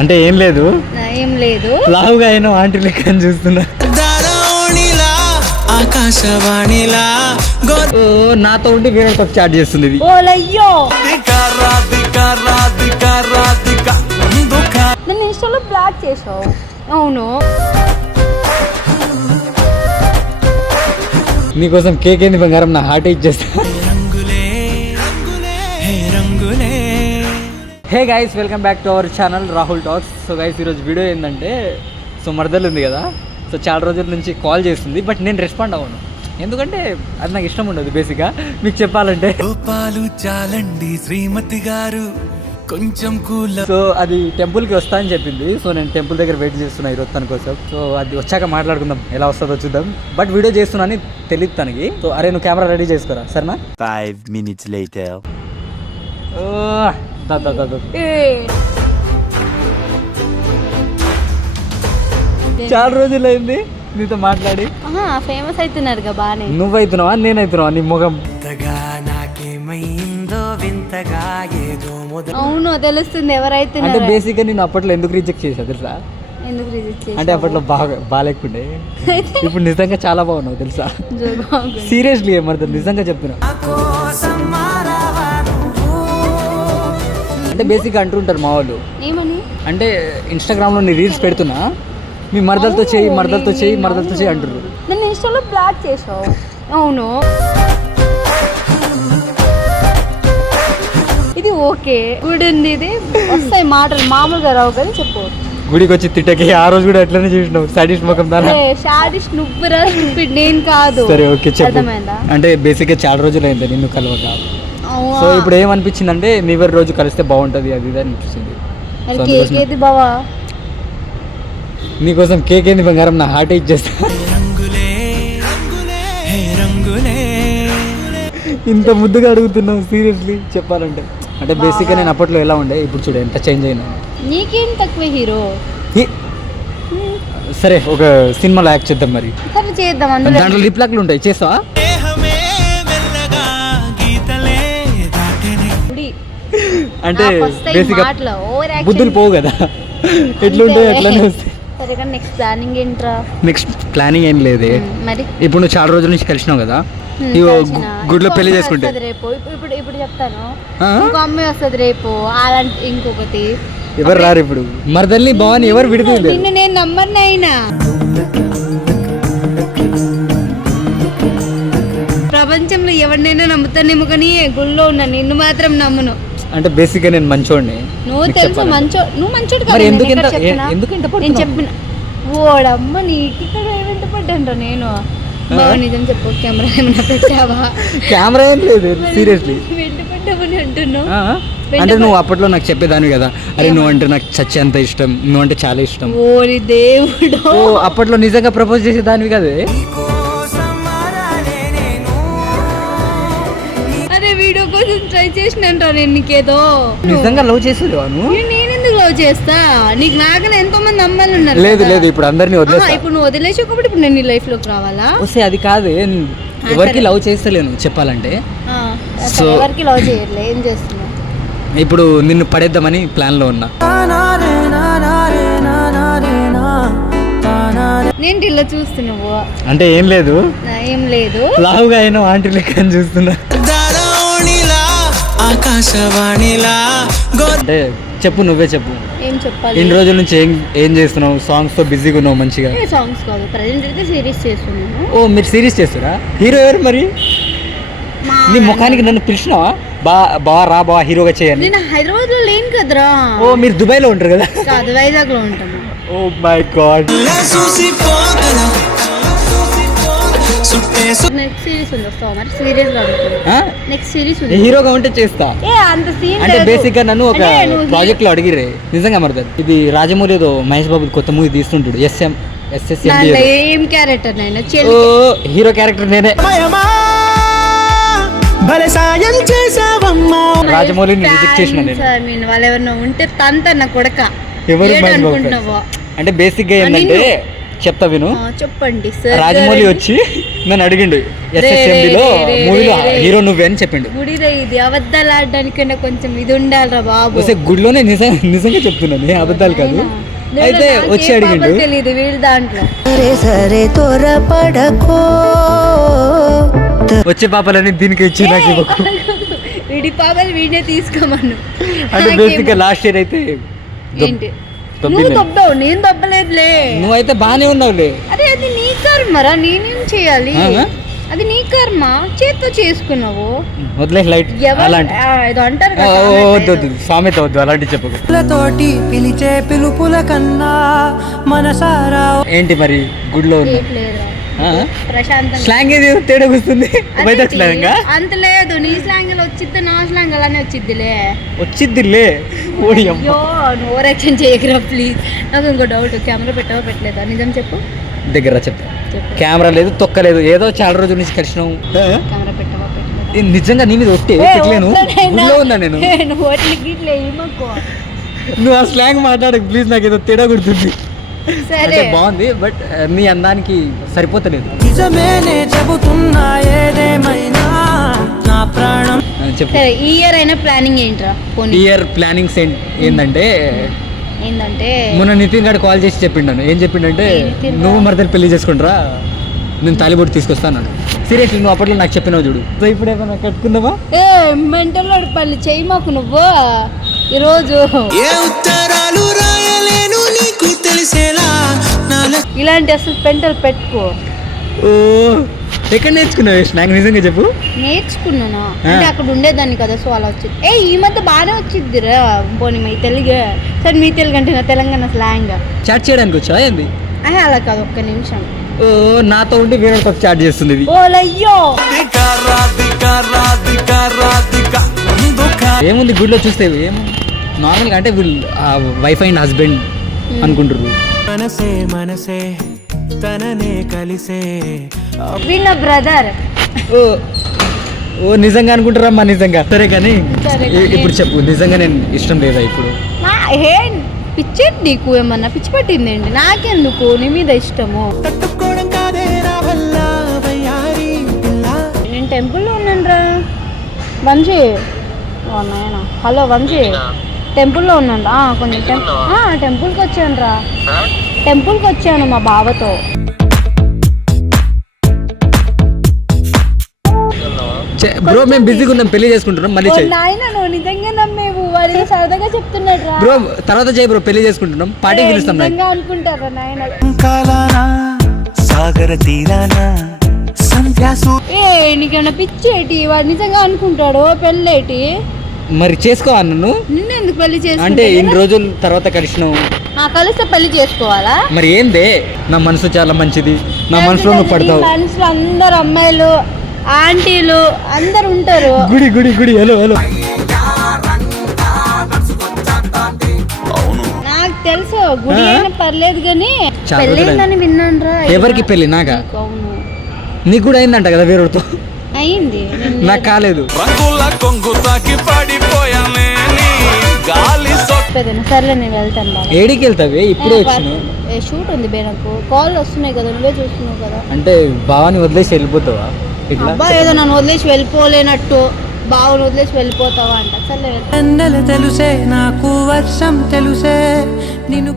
అంటే ఏం లేదు లావుగా అయినా ఆంటీ లెక్క అని చూస్తున్నా. ఆకాశవాణిలా నాతో ఉండి వేరే చాట్ చేస్తుంది ఇది. నన్ను ఇన్స్టాలో బ్లాక్ చేసావు. అవును, నీకోసం కేక్ ఏంది బంగారం, నా హార్ట్ ఇచ్చేస్తా. Hey guys, welcome back to our channel Rahul talks. So guys, ఈరోజు వీడియో ఏంటంటే, సో మరదలు ఉంది కదా, సో చాలా రోజుల నుంచి కాల్ చేస్తుంది, బట్ నేను రెస్పాండ్ అవ్వను. ఎందుకంటే అది నాకు ఇష్టం ఉండదు బేసిక్గా మీకు చెప్పాలంటే. చాలండి శ్రీమతి గారు కొంచెం కూల్. సో అది టెంపుల్కి వస్తా అని చెప్పింది. సో నేను టెంపుల్ దగ్గర వెయిట్ చేస్తున్నా ఈరోజు తన కోసం. సో అది వచ్చాక మాట్లాడుకుందాం, ఎలా వస్తుందో చూద్దాం. బట్ వీడియో చేస్తున్నా అని తెలియదు తనకి. సో అరే నువ్వు కెమెరా రెడీ చేసుకోరా సరేనా. 5 minutes later. చాలా రోజులైంది నీతో మాట్లాడి. ఫేమస్ అవుతున్నారు బానే. నువ్వైతున్నావా నేనైతున్నావా నీ ముఖం? అవును తెలుస్తుంది ఎవరైతే. అంటే బేసిక్ గా నేను అప్పట్లో ఎందుకు రిజెక్ట్ చేసా తెలుసా? ఎందుకు రిజెక్ట్ చేసా? అంటే అప్పట్లో బాగాలేకుండే, ఇప్పుడు నిజంగా చాలా బాగున్నావు తెలుసా. సీరియస్లీ మరి నిజంగా చెప్తున్నా. అంటే బేసిక్గా అంటుంటారు మా వాళ్ళు, ఏమని అంటే ఇన్స్టాగ్రామ్లో నీ రీల్స్ పెడుతున్నా, మీ మరదలతో చేయి మరదలతో చేయి మరదలతో చేయి అంటారు. నన్ను ఇన్స్టాలో బ్లాక్ చేసావు. అవును, ఇది ఓకే గుడ్ ఉంది. ఇది వస్తాయి మాటలు మామూలుగా రావు కానీ చెప్పు. గుడికి వచ్చి తిట్టకి ఆ రోజు కూడా అట్లనే చేసినావు, సాడిస్ట్ ముఖం దాని. సాడిస్ట్ నువ్వురా, స్టూపిడ్ నేను కాదు. సరే ఓకే చెప్పు. అంటే బేసిక్గా చాలా రోజులు అయింది నిన్ను కలవక. సో ఇప్పుడు ఏమనిపించింది అంటే నీ వేరే రోజు కలిస్తే బాగుంటుంది అది ఇది అనిపించింది. కేక్ ఏది బావా? నీకోసం కేక్ ఏంది బంగారం, నా హార్ట్ ఇచ్చేస్తా. ఇంత ముద్దుగా అడుగుతున్నావు సీరియస్లీ చెప్పాలంటే. అంటే బేసిక్గా నేను అప్పట్లో ఎలా ఉండే, ఇప్పుడు చూడ ఎంత చేంజ్ అయినా. నీకేం తక్కువ హీరో. సరే ఒక సినిమాలో యాక్ట్ చేద్దాం మరి. సరే చేద్దాం. దాంట్లో లిప్లాక్లు ఉంటాయి, చేస్తావా? అంటే బేసిక్గా బుద్ధులు పోవు కదా, ఎట్లుంటాయి అట్లనే వస్తాయి. నెక్స్ట్ ప్లానింగ్ ఏంట్రా? నెక్స్ట్ ప్లానింగ్ ఏం లేదే. మరి ఇప్పుడు నువ్వు చాలా రోజుల నుంచి కలిసినావు కదా, గుడిలో పెళ్లి చేసుకుంటే రేపు ఇప్పుడు చెప్తాను. ఇంకో అమ్మాయి వస్తుంది రేపు, అలాంటి ఇంకొకటి. ఎవరు రారు ఇప్పుడు మరదల్ని బావని ఎవరు విడుతుంది. నిన్ను నేను నమ్మను అయినా. ప్రపంచంలో ఎవరినైనా నమ్ముతానేమో కానీ గుళ్ళో ఉన్నా నిన్ను మాత్రం నమ్మను. అంటే బేసిక్ గా నేను మంచోడిని. నువ్వు తెలుసు నువ్వు మంచోడు కాదు. నేను చెప్పిన ఓడమ్మ నీకు ఇక్కడ వెంట పడ్డా నేను. బావ నిజం చెప్పు, కెమెరా ఏమైనా పెట్టావా? కెమెరా ఏం లేదు సీరియస్లీ. వెంట పడ్డావని అంటున్నావు. అంటే నువ్వు అప్పట్లో నాకు చెప్పేదానివి కదా, అరే నువ్వు అంటే నాకు చచ్చేంత ఇష్టం, నువ్వు అంటే చాలా ఇష్టం. ఓరి దేవుడు, అప్పట్లో నిజంగా ప్రపోజ్ చేసేదానివి కదే. అరే వీడియో కోసం ట్రై చేసినంటా నేను నీకేదో. నిజంగా లవ్ చేసేవాను. నేను ఎందుకు లవ్ చేస్తా? నీకు నాకన్నా ఎంతో మంది అమ్మాయిలు ఉన్నారు. లేదు లేదు, ఇప్పుడు అందరినీ వదిలేస్తా. ఇప్పుడు నువ్వు వదిలేసావు కాబట్టి ఇప్పుడు నేను నీ లైఫ్ లోకి రావాలా? వస్తే అది కాదే, ఎవరికి లవ్ చేస్తలేను చెప్పాలంటే. సో ఎవరికి లవ్ చేయట్లే, ఏం చేస్తున్నా? ఇప్పుడు నిన్ను పడేద్దామని ప్లాన్ లో ఉన్నా. నేను ఇలా చూస్తున్నావు. అంటే ఏం లేదు లావుగా అయినా ఆంటీ లెక్క అని చూస్తున్నా. అంటే చెప్పు, నువ్వే చెప్పు. ఏం చెప్పాలి? ఇన్ని రోజుల నుంచి ఏం చేస్తున్నావు? సాంగ్స్ తో బిజీగా ఉన్నావు మంచిగా. సాంగ్స్ కాదు, ప్రెజెంట్ అయితే సిరీస్ చేస్తున్నాను. ఓ మీరు సిరీస్ చేస్తారా? హీరో ఎవరు మరి? నీ ముఖానికి నన్ను పిలిచినావా? బా రా బా హీరోగా చేయాలి. నేను హైదరాబాద్ లో లేను కదరా. ఓ మీరు దుబాయ్ లో ఉంటారు కదా? కాదు, వైజాగ్ లో ఉంటాను. Oh my god. Next series ఉంది, వస్తావా మరి? సీరియస్ గా అడుగుతున్నా. నెక్స్ట్ సిరీస్ ఉంది, హీరోగా ఉంటే చేస్తా. అంత సీన్ అంటే బేసిక్ గా నన్ను ఒక ప్రాజెక్ట్ లో అడిగిరే నిజంగా మరదలు. ఇది రాజమౌళి ఏదో మహేష్ బాబు కొత్త మూవీ తీస్తుంటాడు, ఏం క్యారెక్టర్ నైనా హీరో క్యారెక్టర్ నేనే. రాజమౌళిని రిజెక్ట్ చేసిన నేను. వాళ్ళు ఎవరినో ఉంటే తంత నా కొడక ఎవరు అనుకుంటున్నావా? అంటే బేసిక్ గా ఏంటంటే చెప్తా విను. చెప్పండి సార్. రాజమౌళి వచ్చి నన్ను అడిగిండు SSMB లో మూవీలో హీరో నువ్వే అని చెప్పిండు. గుడిరే ఇది అబద్ధాలు ఆడడానికన్నా కొంచెం ఇది ఉండాలిరా బాబు. వస్తే గుడిలోనే నిజంగా చెప్తున్నాను, ఏ అబద్ధాలు కాదు. అయితే వచ్చి అడిగిండు. తెలియదు వీళ్ళ దాంట్లో వచ్చే పాపాలని దీనికి ఇచ్చి నాకు ఇవ్వకు. వీడి పాపాలు వీడినే తీసుకోమను. అంటే బేసిక్ గా లాస్ట్ ఇయర్ అయితే ఏంటి నువ్వు దొబ్బావు, నేను దొబ్బలేదులే. నువ్వైతే బానే ఉన్నావులే. అరే అది నీ కర్మరా, నేనేం చేయాలి? అది నీ కర్మ, చేత్తో చేసుకున్నావు. వదిలే లైట్ అలాంటి ఏదో అంటారు వద్దు సామెత వద్దు అలాంటి చెప్పకు. పిలిచే పిలుపుల కన్నా మనసారా. ఏంటి మరి గుడిలో ప్రశాంతంగా స్లాంగ్ ఏది తేడా వస్తుంది అంత లేదు. నీ స్లాంగ్ వచ్చిద్ది, నా స్లాంగ్ అలానే వచ్చిద్దిలే. అయ్యో నువ్వు ఓవరాక్షన్ చేయకురా ప్లీజ్. నాకు ఇంకో డౌట్, కెమెరా పెట్టావా పెట్టలేదా? నిజం చెప్పు. దగ్గర చెప్తా. కెమెరా లేదు, తొక్కలేదు, ఏదో చాలా రోజుల నుంచి కలిసినావు. కెమెరా పెట్టావా పెట్టలేదా? నిజంగా నీ మీద ఒట్టి పెట్టలేను, గుడిలో ఉన్నా నేను. నువ్వు ఆ స్లాంగ్ మాట్లాడకు ప్లీజ్, నాకు ఏదో తేడా కొడుతుంది. అంటే బాగుంది బట్ నీ అందానికి సరిపోతలేదు. చెప్పు. ఈ ఇయర్ అయినా ప్లానింగ్ ఏంట్రా? ఈ ఇయర్ ప్లానింగ్స్ ఏంటంటే మొన్న నితిన్ గారు కాల్ చేసి చెప్పిండాను. ఏం చెప్పిండంటే నువ్వు మరదలు పెళ్లి చేసుకుంటారా, నేను తాలిబొట్టు తీసుకొస్తాను. సీరియస్లీ నువ్వు అప్పట్లో నాకు చెప్పినావు చూడు. సో ఇప్పుడు ఏమైనా కట్టుకుందామా? మెంటల్ పల్లి చెయ్యి మాకు నువ్వు ఈరోజు ఇలాంటి అసలు పెంటలు పెట్టుకో. ఓ ఎక్కడ నేర్చుకున్నావు నాకు నిజంగా చెప్పు. నేర్చుకున్నాను అంటే అక్కడ ఉండేదాన్ని కదా, సో అలా వచ్చింది. ఈ మధ్య బాగానే వచ్చిద్దిరా. పోనీ మీ తెలుగు సరే, మీ తెలుగు అంటే నా తెలంగాణ స్లాంగ్. చాట్ చేయడానికి వచ్చా ఏంది? అలా కాదు, ఒక్క నిమిషం. ఓ నాతో ఉండి వేరే చాట్ చేస్తుంది. ఓలయ్యో ఏముంది గుడిలో చూస్తే ఏం నార్మల్గా అంటే వీళ్ళు వైఫ్ అండ్ హస్బెండ్ అనుకుంటారు. మనసే మనసే తననే కలిసే వీళ్ళ బ్రదర్. ఓ నిజంగా అనుకుంటారా అమ్మా? నిజంగా సరే కానీ ఇప్పుడు చెప్పు, నిజంగా నేను ఇష్టం లేదా ఇప్పుడు? పిచ్చేది నీకు? ఏమన్నా పిచ్చి పట్టిందేంటి? నాకెందుకు నీ మీద ఇష్టము. నేను టెంపుల్లో ఉన్నాను రా వంశీ. నాయన హలో వంశీ, టెంపుల్లో ఉన్నాను రా. కొంచెం టెంపుల్కి వచ్చాను రా, టెంపుల్కి వచ్చాను మా బావతో. బ్రో మేము బిజీగా ఉన్నాం, పెళ్లి చేసుకుంటున్నాం. మళ్ళీ నాయన నువ్వు నిజంగా నమ్మేవు, వాడు సరదాగా చెప్తున్నాడు రా. బ్రో తర్వాత చేయి బ్రో, పెళ్లి చేసుకుంటున్నాం, పార్టీకి పిలుస్తాం. నిజంగా అనుకుంటారా నాయన? సాగర తీరానా నీకేమన్నా పిచ్చేటి? వాడు నిజంగా అనుకుంటాడు పెళ్ళేటి? మరి చేసుకో నన్ను. నిన్ను ఎందుకు పెళ్లి చేసుకో అంటే ఇన్ని రోజుల తర్వాత కలిసినావు, కలిస్తే పెళ్లి చేసుకోవాలా? మరి ఏందే? నా మనసు చాలా మంచిది, నా మనసులో నువ్వు పడతావు. మనసులో అందరు అమ్మాయిలు ఆంటీలు అందరు ఉంటారు. గుడి గుడి గుడి హలో హలో. నాకు తెలుసు గుడి అయినా పర్లేదు కానీ పెళ్ళి విన్నాను రా. ఎవరికి పెళ్లి? నాకా? అవును. నీకు కూడా అయిందంట కదా వేరేతో? అయింది, నాకు కాలేదు. సర్లే నేను వెళ్తాను. ఏడికి వెళ్తావే? ఇప్పుడే వచ్చిన షూట్ ఉంది బే, నాకు కాల్ వస్తున్నాయి కదా, నువ్వే చూస్తున్నావు కదా. అంటే బావాని వదిలేసి వెళ్ళిపోతావా? అబ్బా ఏదో నన్ను వదిలేసి వెళ్ళిపోలేనట్టు, బావుని వదిలేసి వెళ్ళిపోతావా అంట. సర్లే తెలుసే నాకు వర్షం తెలుసే నిన్ను